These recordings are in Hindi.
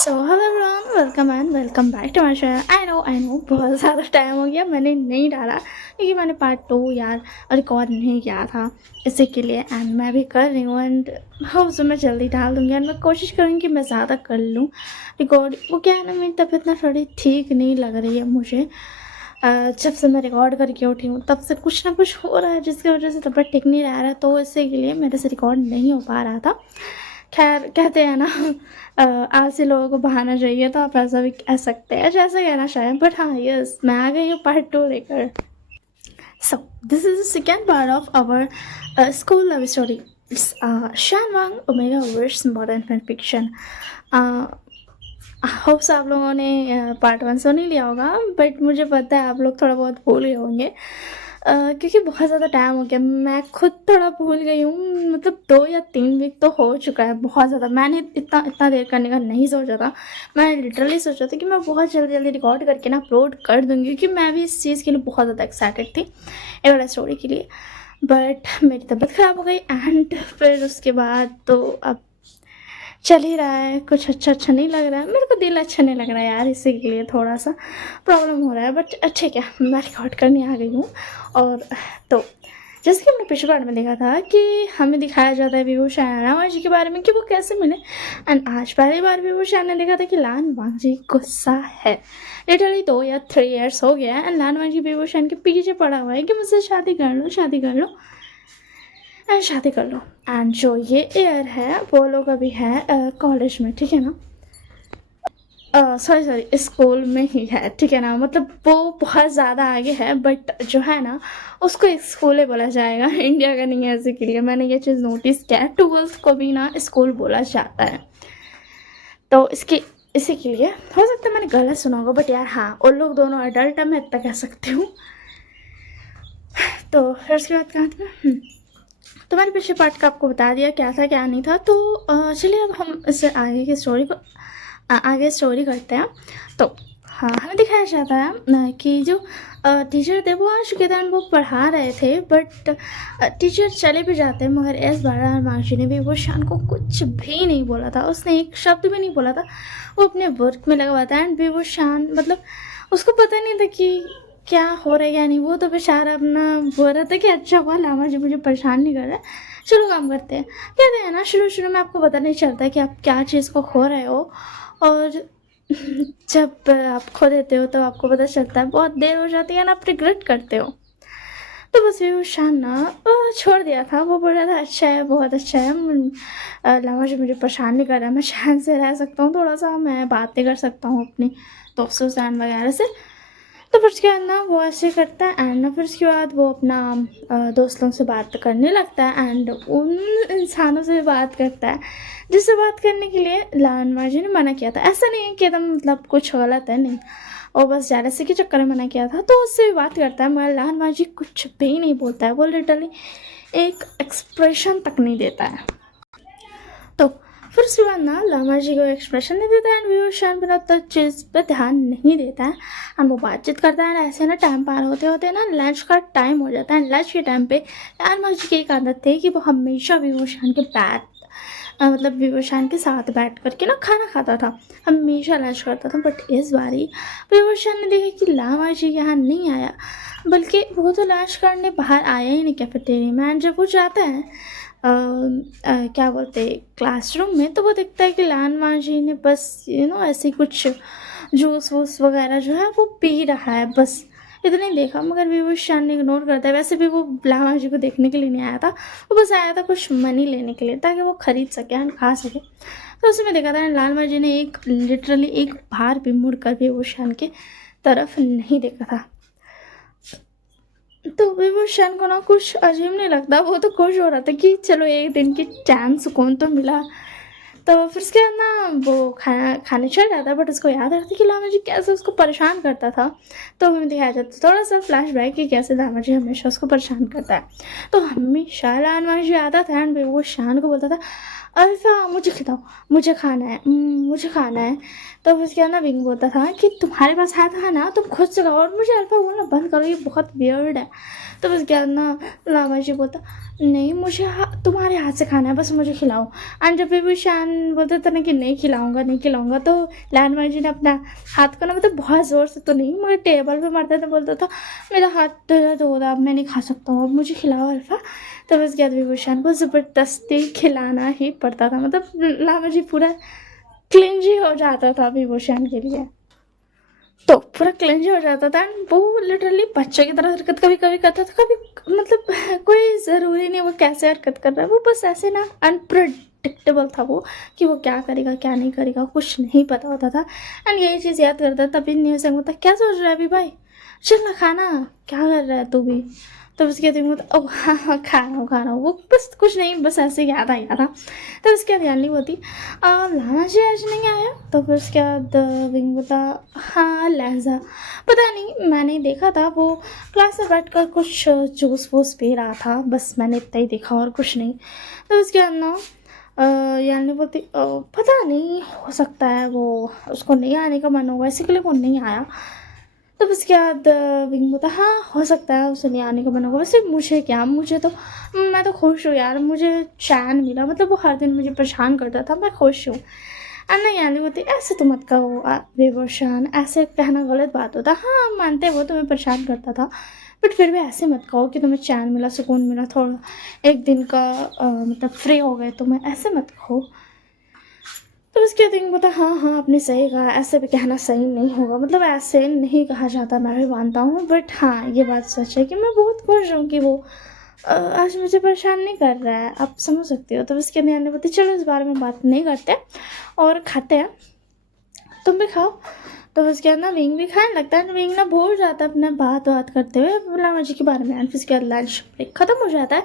So hello everyone, welcome and welcome back to my channel. I know बहुत ज़्यादा टाइम हो गया, मैंने नहीं डाला क्योंकि मैंने पार्ट 2 यार रिकॉर्ड नहीं किया था इसी के लिए। एंड मैं भी कर रही हूँ एंड उसे मैं जल्दी डाल दूँगी एंड मैं कोशिश करूँगी कि मैं ज़्यादा कर लूँ रिकॉर्ड। वो क्या है ना, मेरी तबीयत ना थोड़ी ठीक नहीं लग रही है मुझे। जब से मैं रिकॉर्ड करके उठी हूँ तब से कुछ ना कुछ हो रहा है जिसकी वजह से तबीयत ठीक नहीं रह रहा है, तो इसी के लिए मेरे से रिकॉर्ड नहीं हो पा रहा था। खैर कहते हैं ना आलसी लोगों को बहाना चाहिए, तो आप ऐसा भी कह सकते हैं जैसे कहना चाहें। बट हाँ, यस, मैं आ गई हूँ पार्ट 2 लेकर। So this is the second part of our school love story. It's शानवांग omegaverse modern fan fiction. Hopes आप लोगों ने पार्ट 1 सुन ही लिया होगा, बट मुझे पता है आप लोग थोड़ा बहुत भूल गए होंगे क्योंकि बहुत ज़्यादा टाइम हो गया। मैं खुद थोड़ा भूल गई हूँ, मतलब 2 या 3 वीक तो हो चुका है। बहुत ज़्यादा मैंने इतना इतना देर करने का नहीं सोचा था। मैं लिटरली सोचा था कि मैं बहुत जल्दी जल्दी रिकॉर्ड करके ना अपलोड कर दूँगी, क्योंकि मैं भी इस चीज़ के लिए बहुत ज़्यादा एक्साइटेड थी, ये वाला स्टोरी के लिए। बट मेरी तबीयत ख़राब हो गई एंड फिर उसके बाद तो अब चल ही रहा है, कुछ अच्छा नहीं लग रहा है। मेरे को दिल अच्छा नहीं लग रहा है यार, इसी के लिए थोड़ा सा प्रॉब्लम हो रहा है। बट ठीक है, मैं रिकॉर्ड करने आ गई हूँ। और तो जैसे कि हमने पिछले पार्ट में देखा था कि हमें दिखाया जाता है विभूषण राणा जी के बारे में कि वो कैसे मिले। एंड आज पहली बार विभूषण ने देखा था कि लान वांगजी गुस्सा है। लिटरली 2 या 3 ईयर्स हो गया है एंड लान वांगजी विभूषण के पीछे पड़ा हुआ है कि मुझसे शादी कर लो, शादी कर लो एंड शादी कर लो। एंड जो ये एयर है वो लोग अभी है कॉलेज में, ठीक है ना, सॉरी स्कूल में ही है, ठीक है ना। मतलब वो बहुत ज़्यादा आगे है, बट जो है ना उसको एक स्कूल ही बोला जाएगा, इंडिया का नहीं है। इसी के लिए मैंने ये चीज़ नोटिस किया है, ट्वेल्थ को भी ना स्कूल बोला जाता है। तो इसकी इसी के लिए हो सकता है मैंने गलत सुना होगा, बट यार हाँ, उन लोग दोनों अडल्ट है, मैं इतना कह सकती हूँ। तो फिर उसके बाद कहाँ था तो मैंने पिछले पार्ट का आपको बता दिया क्या था क्या नहीं था। तो चलिए अब हम इससे आगे की स्टोरी को आगे स्टोरी करते हैं। तो हाँ, हमें दिखाया जाता है कि जो टीचर थे वो आ चुके थे और वो पढ़ा रहे थे, बट टीचर चले भी जाते हैं, मगर इस बार मार्जी ने भी वो शान को कुछ भी नहीं बोला था। उसने एक शब्द भी नहीं बोला था, वो अपने वर्क में लगा हुआ था। एंड भी वो शान, मतलब उसको पता नहीं था कि क्या हो रहा है क्या नहीं। वो तो बेचारा अपना बोल रहा था कि अच्छा हुआ लामा जी मुझे परेशान नहीं कर रहा है, चलो काम करते हैं। कहते हैं ना, शुरू में आपको पता नहीं चलता कि आप क्या चीज़ को खो रहे हो, और जब आप खो देते हो तो आपको पता चलता है, बहुत देर हो जाती है ना, आप रिग्रेट करते हो। तो बस वो शान ना छोड़ दिया था। वो बोल रहा था अच्छा है, बहुत अच्छा है, लामा जी मुझे परेशान नहीं कर रहा, मैं चैन से रह सकता हूँ, थोड़ा सा मैं बातें कर सकता हूँ अपनी दोस्तों से वगैरह से। तो फिर उसके बाद ना वो ऐसे करता है एंड ना फिर उसके बाद वो अपना दोस्तों से बात करने लगता है एंड उन इंसानों से बात करता है जिससे बात करने के लिए लान माजी ने मना किया था। ऐसा नहीं है कि एकदम मतलब कुछ गलत है, नहीं, और बस जेलसी के चक्कर में मना किया था। तो उससे भी बात करता है, मगर लान माजी कुछ भी नहीं बोलता है, वो लिटरली एक एक्सप्रेशन तक नहीं देता है। तो फिर उसके बाद ना लामा जी को एक्सप्रेशन नहीं देता है एंड विभूषण बिना तो चीज़ पे ध्यान नहीं देता है एंड वो बातचीत करता है। ऐसे ना टाइम पार होते होते ना लंच का टाइम हो जाता है। लंच के टाइम पे लामा जी की एक आदत थी कि वो हमेशा विभूषण के मतलब विभूषण के साथ बैठ करके ना खाना खाता था, हमेशा लंच करता था। बट इस बारी विभूषण ने देखा कि लामा जी यहाँ नहीं आया, बल्कि वो तो लंच करने बाहर आया ही नहीं कैफेटेरिया में। एंड जब वो जाता है क्या बोलते क्लासरूम में, तो वो देखता है कि लान माजी ने बस ऐसे कुछ जूस वूस वगैरह जो है वो पी रहा है, बस इतना ही देखा। मगर विभूषण ने इग्नोर करता है। वैसे भी वो लान माजी को देखने के लिए नहीं आया था, वो बस आया था कुछ मनी लेने के लिए ताकि वो खरीद सके एंड खा सके। तो उसमें देखा था लाल माजी ने एक लिटरली एक बार भी मुड़कर विभूषण के तरफ नहीं देखा था। तो विभूषण को ना कुछ अजीब नहीं लगता, वो तो खुश हो रहा था कि चलो एक दिन की चैन सुकून तो मिला। तो फिर उसके बाद ना वो खाने चल जाता है, बट उसको याद आता कि लामा जी कैसे उसको परेशान करता था। तो हमें दिखाया जाता है थोड़ा सा फ्लैशबैक कि कैसे लामा जी हमेशा उसको परेशान करता है। तो हमेशा लामा जी आता था एंड विभूषण को बोलता था अल्फा मुझे खिलाओ, मुझे खाना है, मुझे खाना है। तो फिर क्या ना विंग बोलता था कि तुम्हारे पास हाथ है ना, तुम खुद से खाओ और मुझे अल्फा बोलना बंद करो, ये बहुत वियर्ड है। तो बस क्या ना लामा जी बोलता नहीं, मुझे तुम्हारे हाथ से खाना है, बस मुझे खिलाओ। एंड जब भी शान बोलता था ना कि नहीं खिलाऊंगा नहीं खिलाऊंगा, तो लामा जी ने अपना हाथ को ना मतलब बहुत ज़ोर से तो नहीं मगर टेबल पे मारता था, बोलता था मेरा हाथ दर्द हो रहा, अब मैं नहीं खा सकता हूँ, अब मुझे खिलाओ अल्फा। तो बस क्या विभूषण को ज़बरदस्ती खिलाना ही पड़ता था, मतलब लामा जी पूरा क्लिंज ही हो जाता था विभूषण के लिए। तो पूरा क्लिंज हो जाता था एंड वो लिटरली बच्चे की तरह हरकत कभी कभी करता था, कभी मतलब कोई ज़रूरी नहीं वो कैसे हरकत कर रहा है, वो बस ऐसे ना अनप्रडिक्टेबल था वो, कि वो क्या करेगा क्या नहीं करेगा कुछ नहीं पता होता था। एंड यही चीज़ याद करता तभी न्यूज़ होता क्या सोच रहा है अभी भाई, चल ना खाना, क्या कर रहा है तू भी। तो उसके बाद मतलब ओ हाँ हाँ खा रहा हूँ, वो बस कुछ नहीं बस ऐसे याद आया था। तो उसके बाद यानी होती लाना जी आज नहीं आया। तो फिर उसके बाद विंग बता हाँ लहजा पता नहीं, मैंने देखा था वो क्लास में बैठ कर कुछ जूस वूस पी रहा था, बस मैंने इतना ही देखा और कुछ नहीं। तो उसके बाद ना यानी बोलती पता नहीं हो सकता है वो उसको नहीं आने का मन होगा इसी के लिए वो नहीं आया। तो उसके बाद विंग बोलता हाँ हो सकता है उसे नहीं आने का मन होगा, वैसे मुझे क्या, मुझे तो मैं तो खुश हूँ यार, मुझे चैन मिला, मतलब वो हर दिन मुझे परेशान करता था, मैं खुश हूँ। नहीं यानी बोलती ऐसे तो मत कहो बेबोशान, ऐसे कहना गलत बात होता, हाँ मानते वो तुम्हें परेशान करता था बट फिर भी ऐसे मत कहो कि तुम्हें चैन मिला सुकून मिला थोड़ा एक दिन का मतलब फ्री हो गए तुम्हें, ऐसे मत कहो। तो उसके दिन बता हाँ हाँ आपने सही कहा, ऐसे भी कहना सही नहीं होगा, मतलब ऐसे नहीं कहा जाता, मैं भी मानता हूँ बट हाँ ये बात सच है कि मैं बहुत खुश हूँ कि वो आज मुझे परेशान नहीं कर रहा है, आप समझ सकते हो। तो उसके बाद ने बोलते चलो इस बारे में बात नहीं करते और खाते हैं, तुम भी खाओ। तो उसके बाद ना विंग भी खाने लगता है, विंग ना भूल जाता है अपने बात करते हुए लामा जी के बारे में। फिर उसके बाद लंच ब्रेक ख़त्म हो जाता है,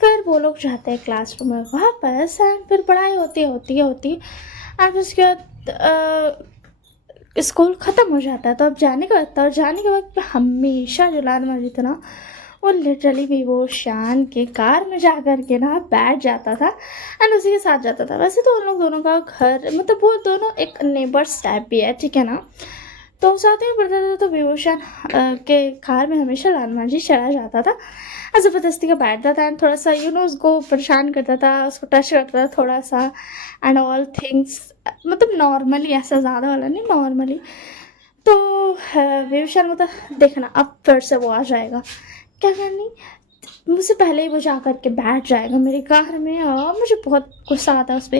फिर वो लोग जाते हैं क्लासरूम में वापस एंड फिर पढ़ाई होती है एंड उसके बाद स्कूल ख़त्म हो जाता है। तो अब जाने के वक्त हमेशा जो लामा जी था ना वो लिटरली भी वो शान के कार में जा कर के ना बैठ जाता था एंड उसी के साथ जाता था। वैसे तो उन लोग दोनों का घर मतलब वो दोनों एक नेबर्स टाइप भी है, ठीक है ना, तो साथ में पढ़ता था। तो विभूषण के कार में हमेशा लालमा जी चला जाता था, ज़बरदस्ती का बैठता था एंड थोड़ा सा उसको परेशान करता था, उसको टच करता था थोड़ा सा एंड ऑल थिंग्स, मतलब नॉर्मली, ऐसा ज़्यादा वाला नहीं नॉर्मली। तो विभूषण मतलब देखना अब फिर से वो आ जाएगा, क्या करनी मुझसे पहले ही वो जा कर के बैठ जाएगा मेरी कार में और मुझे बहुत गुस्सा आता है उस पर।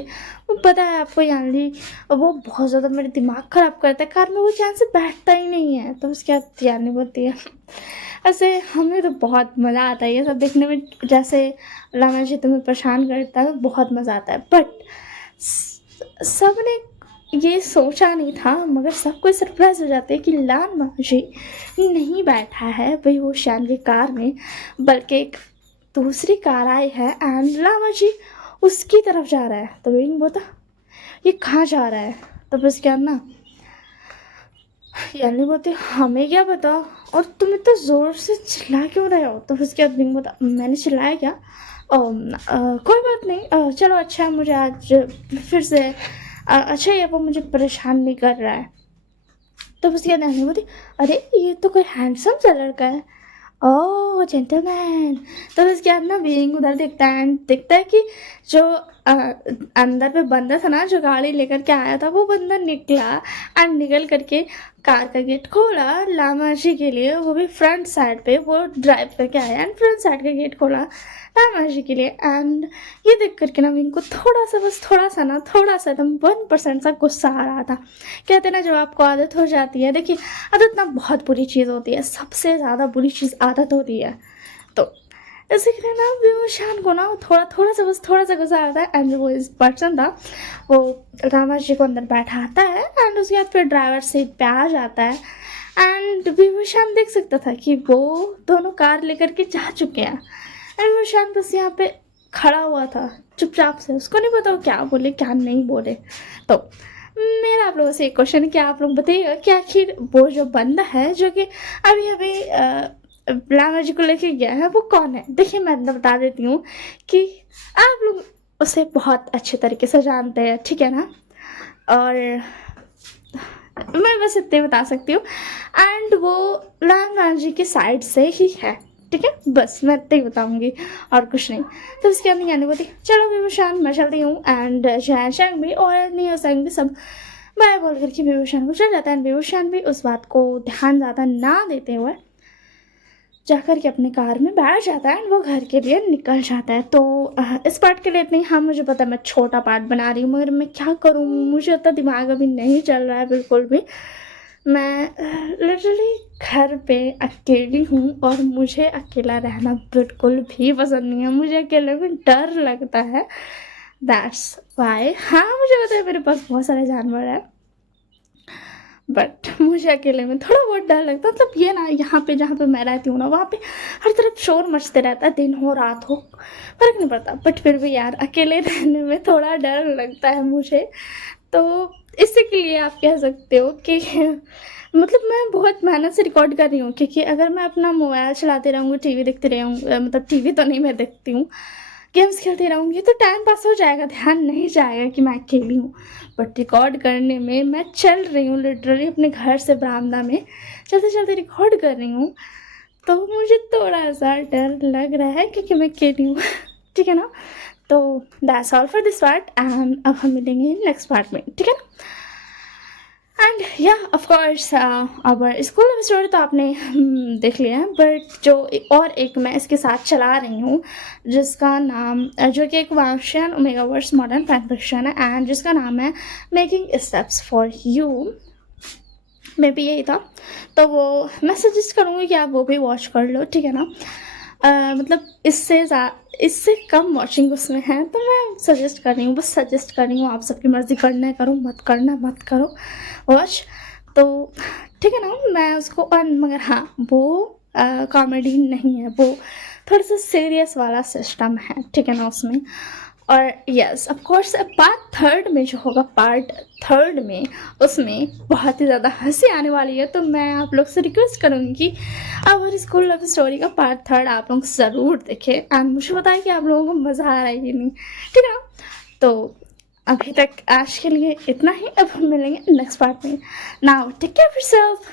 वो पता है आपको यानी वो बहुत ज़्यादा मेरे दिमाग ख़राब करता है, कार में वो चैन से बैठता ही नहीं है। तो उसके बाद यानी बोलती है ऐसे हमें तो बहुत मज़ा आता है ये सब देखने में, जैसे लामा जी तुम्हें परेशान करता है बहुत मज़ा आता है बट सब ने ये सोचा नहीं था, मगर सबको सरप्राइज हो जाते हैं कि लामा जी नहीं बैठा है भाई वो शान की कार में, बल्कि एक दूसरी कार आई है एंड लामा जी उसकी तरफ जा रहा है। तो विंग बोलता ये कहाँ जा रहा है। तो बस क्या ना यानी बोलते हमें क्या पता और तुम इतना ज़ोर से चिल्ला क्यों रहे हो। तो उसके बाद विंग बोलता मैंने चिल्लाया क्या, कोई बात नहीं, चलो अच्छा है मुझे आज फिर से अच्छा ये वो मुझे परेशान नहीं कर रहा है। तो उसके बाद नानी बोलती अरे ये तो कोई हैंडसम सा लड़का है, ओह जेंटलमैन। तो उसके बाद ना बीइंग उधर देखता है एंड देखता है कि जो अंदर पे बंदा था ना जो गाड़ी लेकर के आया था वो बंदा निकला एंड निकल करके कार का गेट खोला लामा जी के लिए, वो भी फ्रंट साइड पे वो ड्राइव करके आया एंड फ्रंट साइड का गेट खोला लामा जी के लिए। एंड ये देख करके ना विंग को थोड़ा सा बस थोड़ा सा ना थोड़ा सा एकदम 1% सा गुस्सा आ रहा था। कहते ना जब आपको आदत हो जाती है, देखिए आदत ना बहुत बुरी चीज़ होती है, सबसे ज़्यादा बुरी चीज़ आदत होती है। तो इसी के लिए ना विभूषण को ना थोड़ा सा बस थोड़ा सा गुस्सा आता है एंड वो इस पर्सन था वो रामा जी को अंदर बैठाता है एंड उसके बाद फिर ड्राइवर सीट पे आ जाता है एंड विभूषण देख सकता था कि वो दोनों कार लेकर के जा चुके हैं एंड विभूषण बस यहाँ पे खड़ा हुआ था चुपचाप से, उसको नहीं पता वो क्या बोले क्या नहीं बोले। तो मेरा आप लोगों से एक क्वेश्चन है कि आप लोग बताइएगा कि आखिर वो जो बंदा है जो कि अभी अभी लामा जी को लेके गया है वो कौन है। देखिए मैं बता देती हूँ कि आप लोग उसे बहुत अच्छे तरीके से जानते हैं, ठीक है ना। और मैं बस इतने बता सकती हूँ। एंड वो राम जी की साइड से ही है, ठीक है, बस मैं इतना ही बताऊंगी और कुछ नहीं। तो उसके अंदर कहने बोलती चलो विभूषण मैं चलती हूँ। एंड शहनशाह भी और नियो सिंह भी सब बाय बोल करके विभूषण को चल जाता है। विभूषण भी उस बात को ध्यान ज़्यादा ना देते हुए जाकर के अपने कार में बैठ जाता है एंड वो घर के लिए निकल जाता है। तो इस पार्ट के लिए इतनी, हाँ मुझे पता है मैं छोटा पार्ट बना रही हूँ, मगर मैं क्या करूँ, मुझे उतना दिमाग अभी नहीं चल रहा है बिल्कुल भी। मैं लिटरली घर पे अकेली हूँ और मुझे अकेला रहना बिल्कुल भी पसंद नहीं है, मुझे अकेले में डर लगता है। दैट्स वाई, हाँ मुझे पता है मेरे पास बहुत सारे जानवर हैं, बट मुझे अकेले में थोड़ा बहुत डर लगता है। मतलब ये ना, यहाँ पे जहाँ पे मैं रहती हूँ ना, वहाँ पे हर तरफ शोर मचते रहता है, दिन हो रात हो फर्क नहीं पड़ता, बट फिर भी यार अकेले रहने में थोड़ा डर लगता है मुझे। तो इसी के लिए आप कह सकते हो कि मतलब मैं बहुत मेहनत से रिकॉर्ड कर रही हूँ, क्योंकि अगर मैं अपना मोबाइल चलाते रहूँगी, टीवी देखते रहूँगी, मतलब टीवी तो नहीं मैं देखती हूँ, गेम्स खेलती रहूँगी, तो टाइम पास हो जाएगा, ध्यान नहीं जाएगा कि मैं अकेली हूँ। बट रिकॉर्ड करने में मैं चल रही हूँ लिटरली अपने घर से बरामदा में चलते चलते रिकॉर्ड कर रही हूँ, तो मुझे थोड़ा सा डर लग रहा है क्योंकि मैं अकेली हूँ ठीक है ना। तो that's all for this part and अब हम मिलेंगे नेक्स्ट पार्ट में, ठीक है ना। एंड या ऑफ कोर्स अब स्कूल ऑफ स्टोरी तो आपने देख लिया है, बट जो और एक मैं इसके साथ चला रही हूँ जिसका नाम जो कि एक वाशियन ओमेगावर्स मॉडर्न फैन फिक्शन है एंड जिसका नाम है making steps for you, may be यही था। तो वो मैं सजेस्ट करूँगी कि आप वो भी वॉच कर लो, ठीक है ना। मतलब इससे कम वॉचिंग उसमें है, तो मैं सजेस्ट कर रही हूँ, बस सजेस्ट कर रही हूँ, आप सबकी मर्ज़ी, करना है करो, मत करना मत करो वॉच। तो ठीक है ना, मैं उसको मगर हाँ वो कॉमेडी नहीं है, वो थोड़ा सा सीरियस वाला सिस्टम है, ठीक है ना उसमें। और yes of course part third में जो होगा, पार्ट थर्ड में उसमें बहुत ही ज़्यादा हंसी आने वाली है, तो मैं आप लोग से रिक्वेस्ट करूँगी कि अब स्कूल लव स्टोरी का पार्ट थर्ड आप लोग ज़रूर देखें एंड मुझे बताएं कि आप लोगों को मज़ा आ रहा है कि नहीं, ठीक है ना। तो अभी तक आज के लिए इतना ही, अब हम मिलेंगे नेक्स्ट पार्ट में। Now take care of yourself.